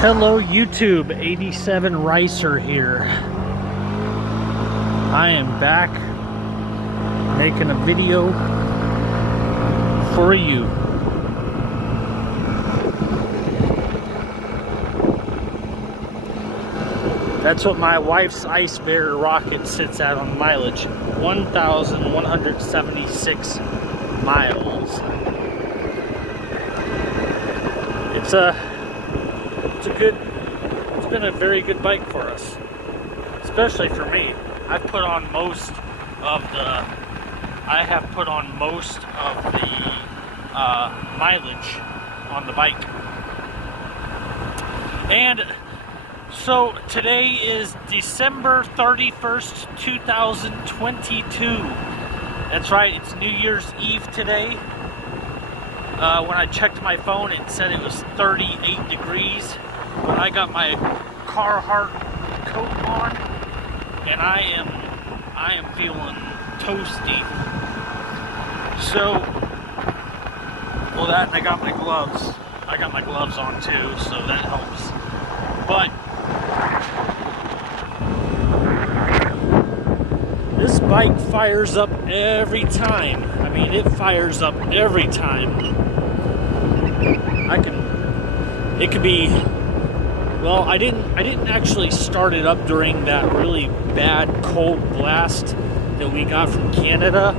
Hello YouTube, 87 Ricer here. I am back making a video for you. That's what my wife's icebear rocket sits at on mileage. 1,176 miles. It's been a very good bike for us, especially for me. I have put on most of the mileage on the bike. And so today is December 31st, 2022. That's right, it's New Year's Eve today. When I checked my phone, it said it was 38 degrees. But I got my Carhartt coat on, and I am feeling toasty. So, well, that, and I got my gloves. I got my gloves on too, so that helps. But this bike fires up every time. I mean, it fires up every time. It could be, well, I didn't actually start it up during that really bad cold blast that we got from Canada.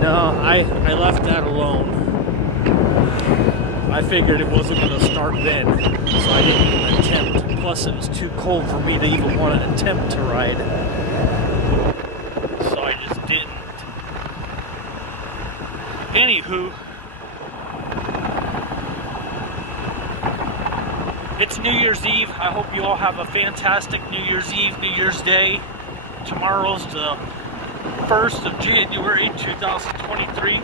No, I left that alone. I figured it wasn't going to start then, so I didn't even attempt. Plus, it was too cold for me to even want to attempt to ride. So I just didn't. Anywho, it's New Year's Eve. I hope you all have a fantastic New Year's Eve, New Year's Day. Tomorrow's the 1st of January 2023.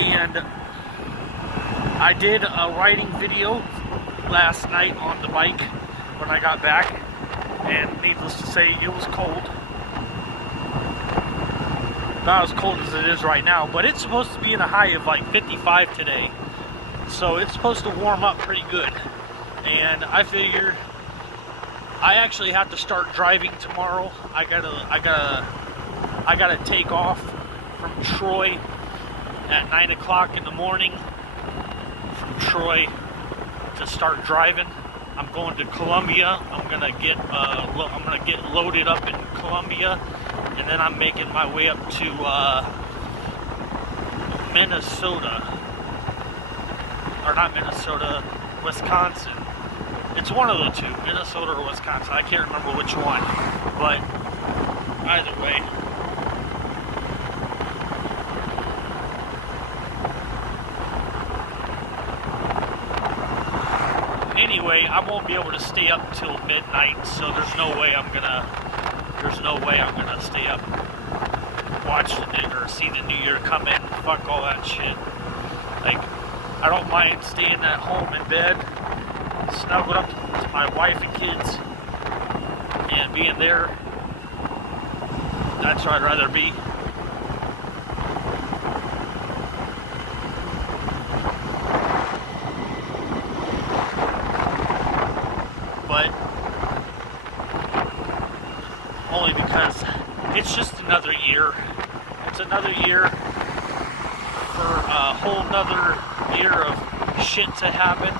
And I did a riding video last night on the bike when I got back. And needless to say, it was cold. Not as cold as it is right now, but it's supposed to be in a high of like 55 today. So it's supposed to warm up pretty good. And I figure I actually have to start driving tomorrow. I gotta take off from Troy at 9 o'clock in the morning from Troy to start driving. I'm going to Columbia. I'm gonna get loaded up in Columbia, and then I'm making my way up to Minnesota. Or not Minnesota, Wisconsin. It's one of the two, Minnesota or Wisconsin. I can't remember which one, but either way. Anyway, I won't be able to stay up till midnight, so there's no way I'm gonna stay up, watch it, or see the New Year come in. Fuck all that shit. Like, I don't mind staying at home in bed, snuggled up to my wife and kids, and being there. That's where I'd rather be. But only because it's just another year. It's another year for a whole nother year of shit to happen.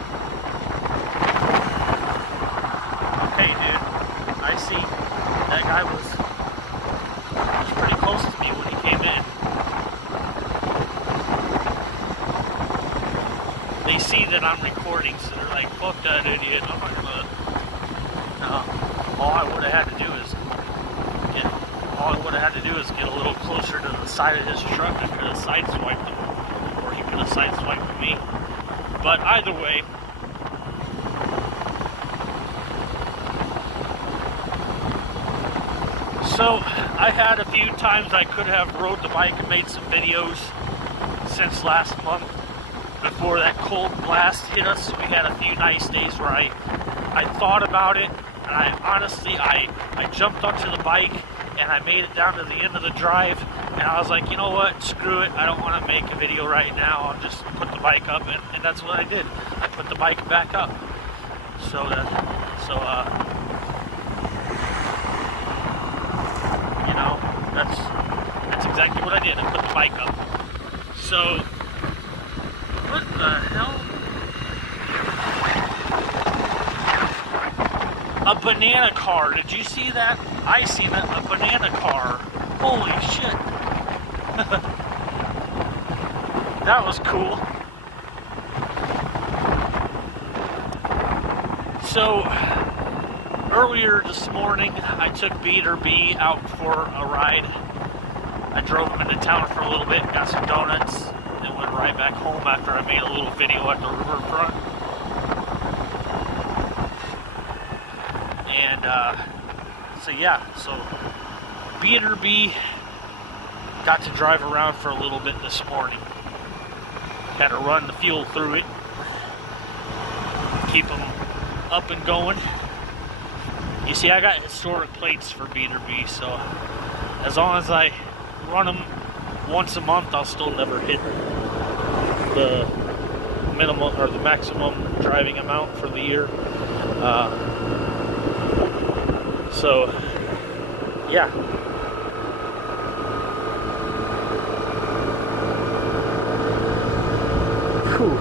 Okay, dude, I see. That guy was pretty close to me when he came in. They see that I'm recording, so they're like, fuck that idiot, I'm not gonna... No, all I would have had to do is get a little closer to the side of his truck. I could have sideswiped him. He could have sideswiped me. But either way, so I had a few times I could have rode the bike and made some videos since last month before that cold blast hit us. We had a few nice days where I thought about it, and I honestly jumped onto the bike and I made it down to the end of the drive, and I was like, you know what, screw it, I don't want to make a video right now, I'll just put the bike up, and that's what I did. I put the bike back up. So you know, that's exactly what I did. I put the bike up. So, what the hell? A banana car. Did you see that? I seen it. A banana car. Holy shit. That was cool. So, earlier this morning, I took B out for a ride. I drove him into town for a little bit, got some donuts, and went right back home after I made a little video at the riverfront. And, so yeah, so B got to drive around for a little bit this morning. Had to run the fuel through it, keep them up and going. You see, I got historic plates for B, so as long as I run them once a month, I'll still never hit the minimum or the maximum driving amount for the year. So yeah. Whew.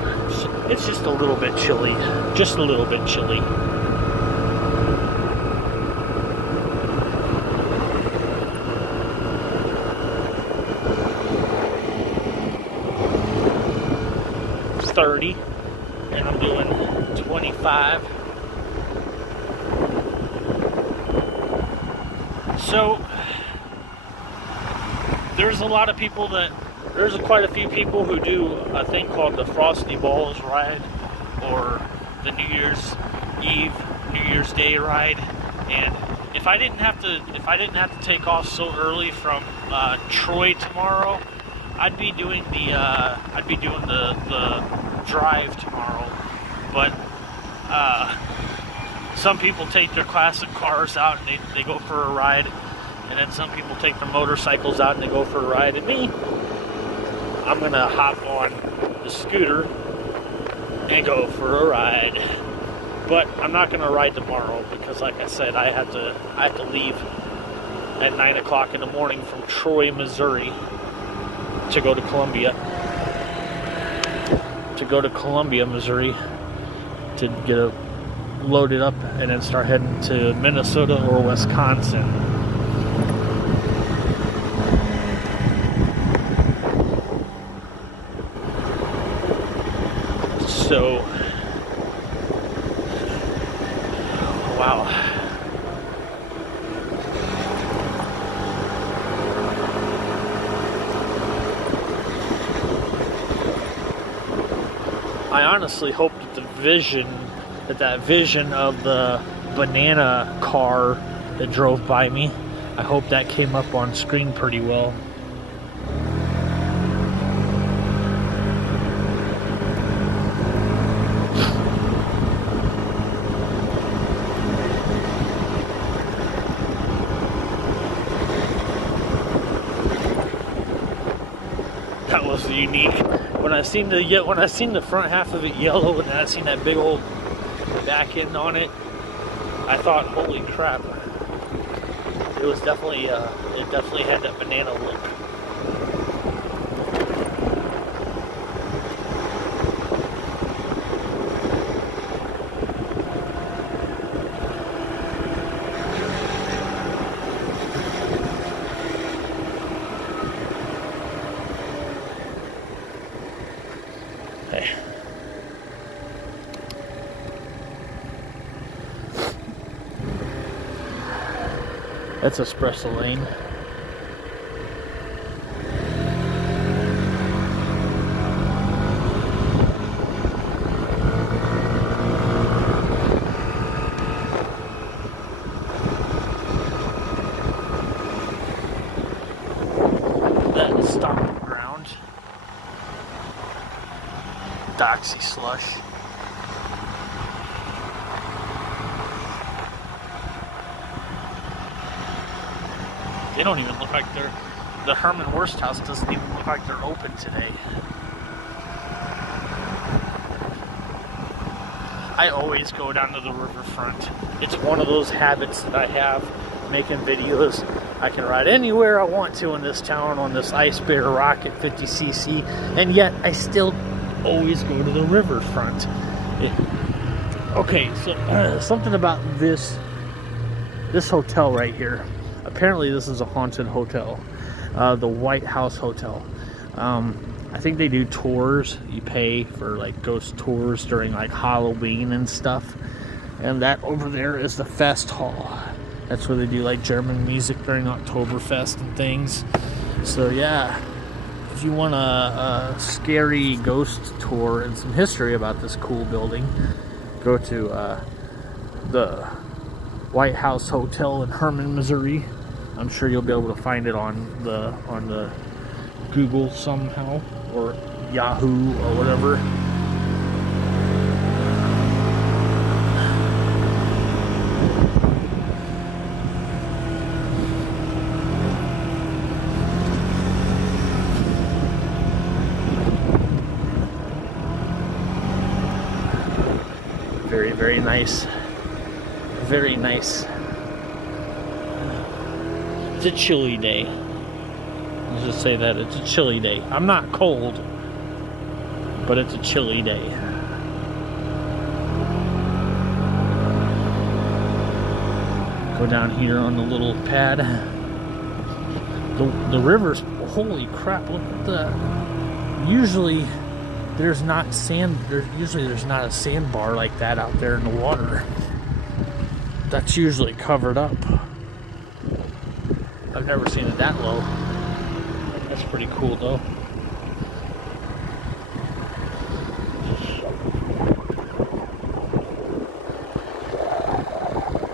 It's just a little bit chilly. Just a little bit chilly. It's 30, and I'm doing 25. So there's a lot of people there's quite a few people who do a thing called the Frosty Balls ride, or the New Year's Eve, New Year's Day ride. And if I didn't have to take off so early from Troy tomorrow, I'd be doing the drive tomorrow. But some people take their classic cars out and they go for a ride, and then some people take their motorcycles out and they go for a ride. And me, I'm gonna hop on the scooter and go for a ride. But I'm not gonna ride tomorrow because, like I said, I have to leave at 9 o'clock in the morning from Troy, Missouri, to go to Columbia, Missouri, to get loaded up and then start heading to Minnesota or Wisconsin. So, wow. I honestly hope that that vision of the banana car that drove by me, I hope that came up on screen pretty well. That was unique. When I seen the front half of it yellow, and then I seen that big old back end on it, I thought, holy crap! It was definitely it definitely had that banana look. Hey. That's espresso lane. That is stomping ground. Doxy slush. They don't even look like the Hermann Wurst house doesn't even look like they're open today. I always go down to the riverfront. It's one of those habits that I have, making videos. I can ride anywhere I want to in this town on this icebear rocket 50cc, and yet I still always go to the riverfront. Okay, so something about this hotel right here. Apparently this is a haunted hotel, the White House Hotel. I think they do tours. You pay for like ghost tours during like Halloween and stuff. And that over there is the Fest Hall. That's where they do like German music during Oktoberfest and things. So yeah, if you want a scary ghost tour and some history about this cool building, go to the White House Hotel in Hermann, Missouri. I'm sure you'll be able to find it on the Google somehow, or Yahoo or whatever. Very, very nice. Very nice. It's a chilly day. Let's just say that it's a chilly day. I'm not cold, but it's a chilly day. Go down here on the little pad. The river's, holy crap, look at that. Usually there's not sand, there's not a sandbar like that out there in the water. That's usually covered up. I've never seen it that low. That's pretty cool though.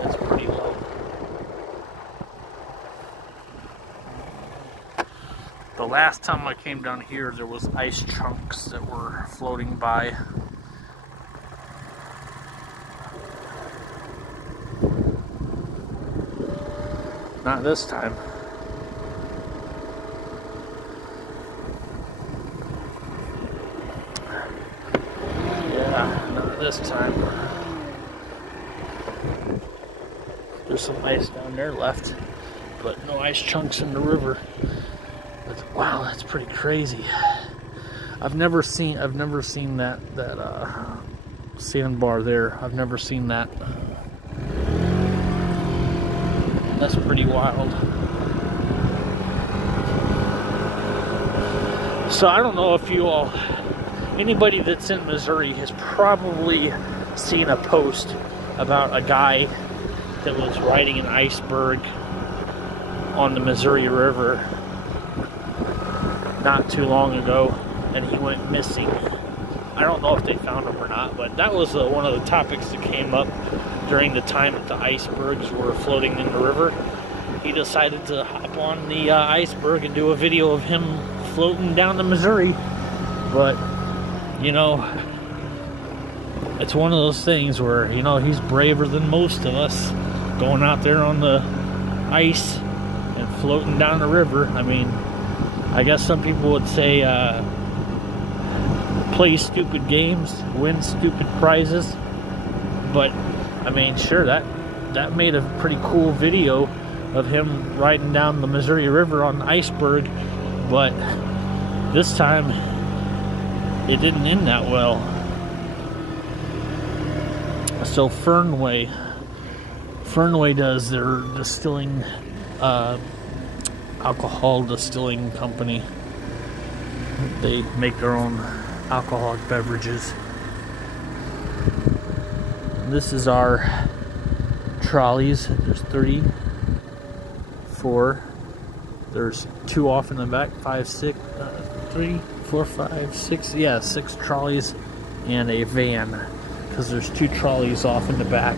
That's pretty low. The last time I came down here, there was ice chunks that were floating by. Not this time. Yeah, not this time. There's some ice down there left, but no ice chunks in the river. But wow, that's pretty crazy. I've never seen that sandbar there. I've never seen that. That's pretty wild. So I don't know if you all, anybody that's in Missouri has probably seen a post about a guy that was riding an iceberg on the Missouri River not too long ago, and he went missing. I don't know if they found him or not, but that was one of the topics that came up during the time that the icebergs were floating in the river. He decided to hop on the iceberg and do a video of him floating down the Missouri. But, you know, it's one of those things where, you know, he's braver than most of us, going out there on the ice and floating down the river. I mean, I guess some people would say play stupid games, win stupid prizes. But I mean, sure, that made a pretty cool video of him riding down the Missouri River on the iceberg. But this time it didn't end that well. So Fernway does their distilling, alcohol distilling company. They make their own alcoholic beverages. This is our trolleys. There's 34. There's 2 off in the back. 5, 6, 3, 4, 5, 6. Yeah, 6 trolleys and a van. Because there's 2 trolleys off in the back.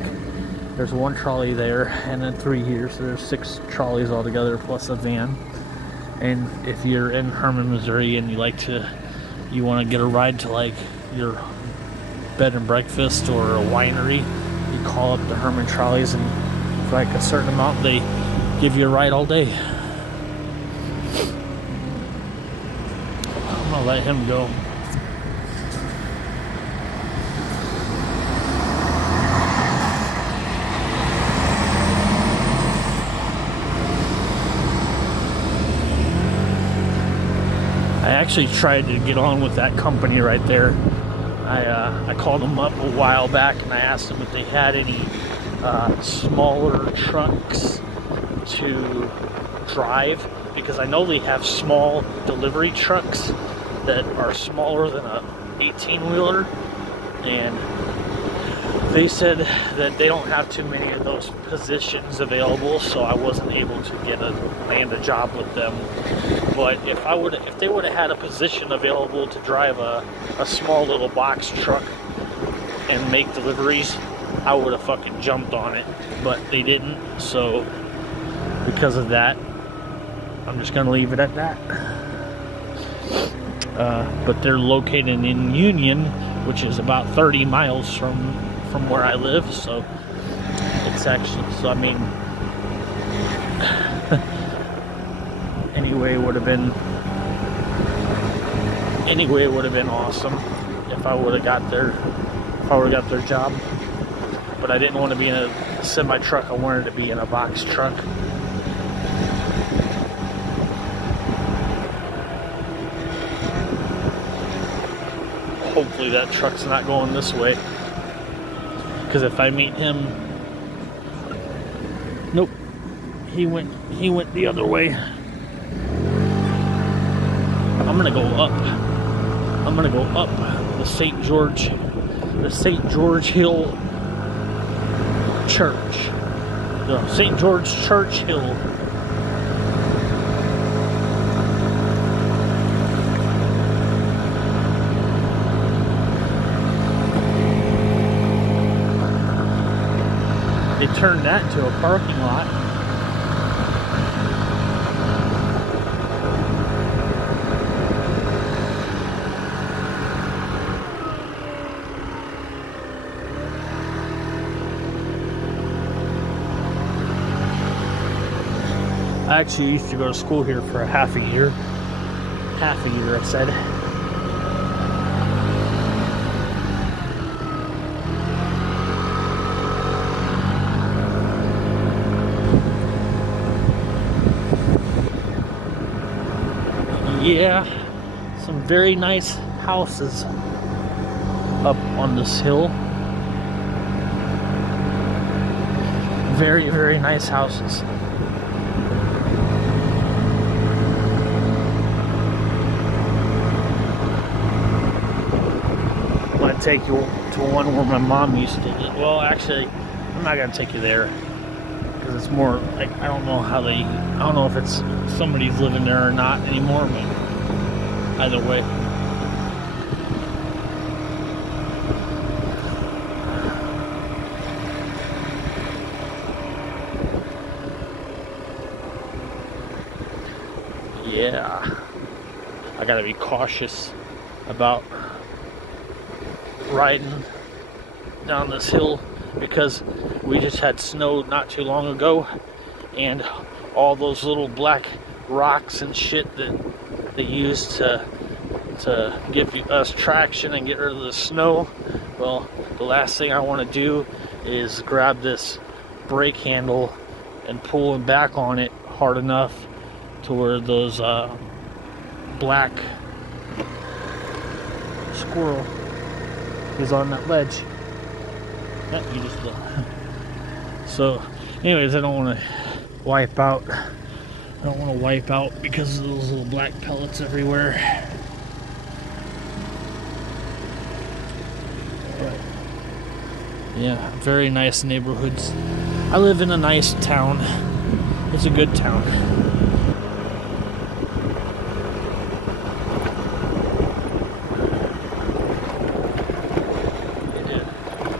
There's 1 trolley there, and then 3 here. So there's 6 trolleys altogether plus a van. And if you're in Hermann, Missouri, and you want to get a ride to like your bed and breakfast or a winery, you call up the Hermann trolleys, and for like a certain amount, they give you a ride all day. I'm gonna let him go. actually tried to get on with that company right there. I called them up a while back and I asked them if they had any smaller trucks to drive, because I know they have small delivery trucks that are smaller than a 18-wheeler, and they said that they don't have too many of those positions available, so I wasn't able to land a job with them. But if they would have had a position available to drive a small little box truck and make deliveries, I would have fucking jumped on it. But they didn't, so because of that, I'm just gonna leave it at that. But they're located in Union, which is about 30 miles from where I live, so it's actually, so I mean, anyway, it would have been awesome if I would have got their job. But I didn't want to be in a semi truck. I wanted to be in a box truck. Hopefully that truck's not going this way, because if I meet him, nope, he went the other way. I'm gonna go up the St. George Hill Church, the St. George Church Hill. They turned that into a parking lot. I actually used to go to school here for half a year. Half a year, I said. Yeah, some very nice houses up on this hill. Very, very nice houses. I'm gonna take you to one where my mom used to live. Well, actually, I'm not gonna take you there, because it's more like, I don't know if it's somebody's living there or not anymore, but either way. Yeah, I gotta be cautious about riding down this hill, because we just had snow not too long ago, and all those little black rocks and shit that they use to give us traction and get rid of the snow. Well, the last thing I want to do is grab this brake handle and pull it back on it hard enough to where those black squirrel is on that ledge. That you just look. So anyways, I don't want to wipe out. I don't want to wipe out because of those little black pellets everywhere. But yeah, very nice neighborhoods. I live in a nice town. It's a good town.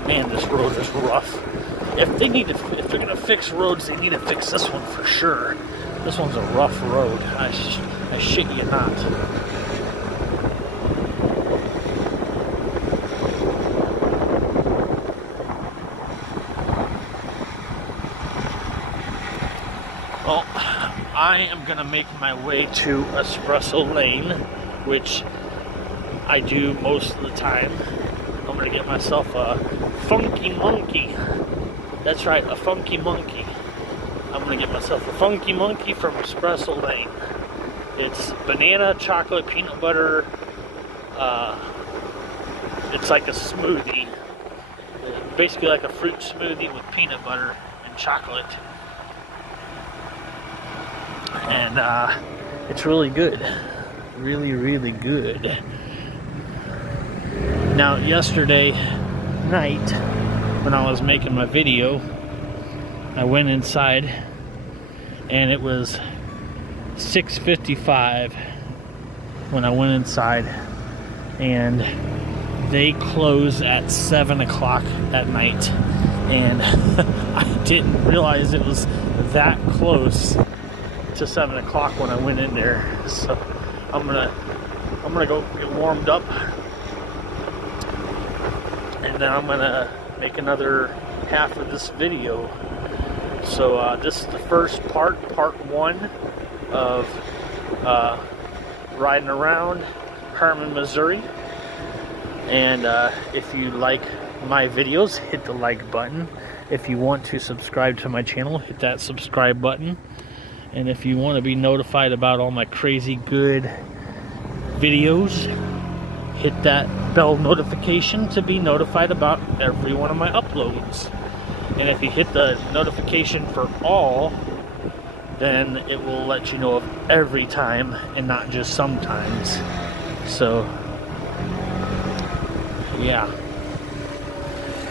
Man, this road is rough. If they're gonna fix roads, they need to fix this one for sure. This one's a rough road. I shit you not. Well, I am gonna make my way to Espresso Lane, which I do most of the time. I'm gonna get myself a funky monkey. That's right, a funky monkey. I'm gonna get myself a funky monkey from Espresso Lane. It's banana, chocolate, peanut butter. It's like a smoothie. Basically like a fruit smoothie with peanut butter and chocolate. And it's really good. Really, really good. Now, yesterday night, when I was making my video, I went inside and it was 6:55 when I went inside, and they close at 7 o'clock at night, and I didn't realize it was that close to 7 o'clock when I went in there. So I'm gonna go get warmed up, and then I'm gonna make another half of this video. So this is the first part 1 of riding around Hermann, Missouri. And if you like my videos, hit the like button. If you want to subscribe to my channel, hit that subscribe button. And if you want to be notified about all my crazy good videos, hit that bell notification to be notified about every one of my uploads. And if you hit the notification for all, then it will let you know of every time and not just sometimes. So yeah.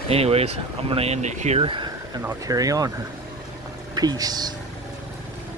Anyways, I'm gonna end it here and I'll carry on. Peace.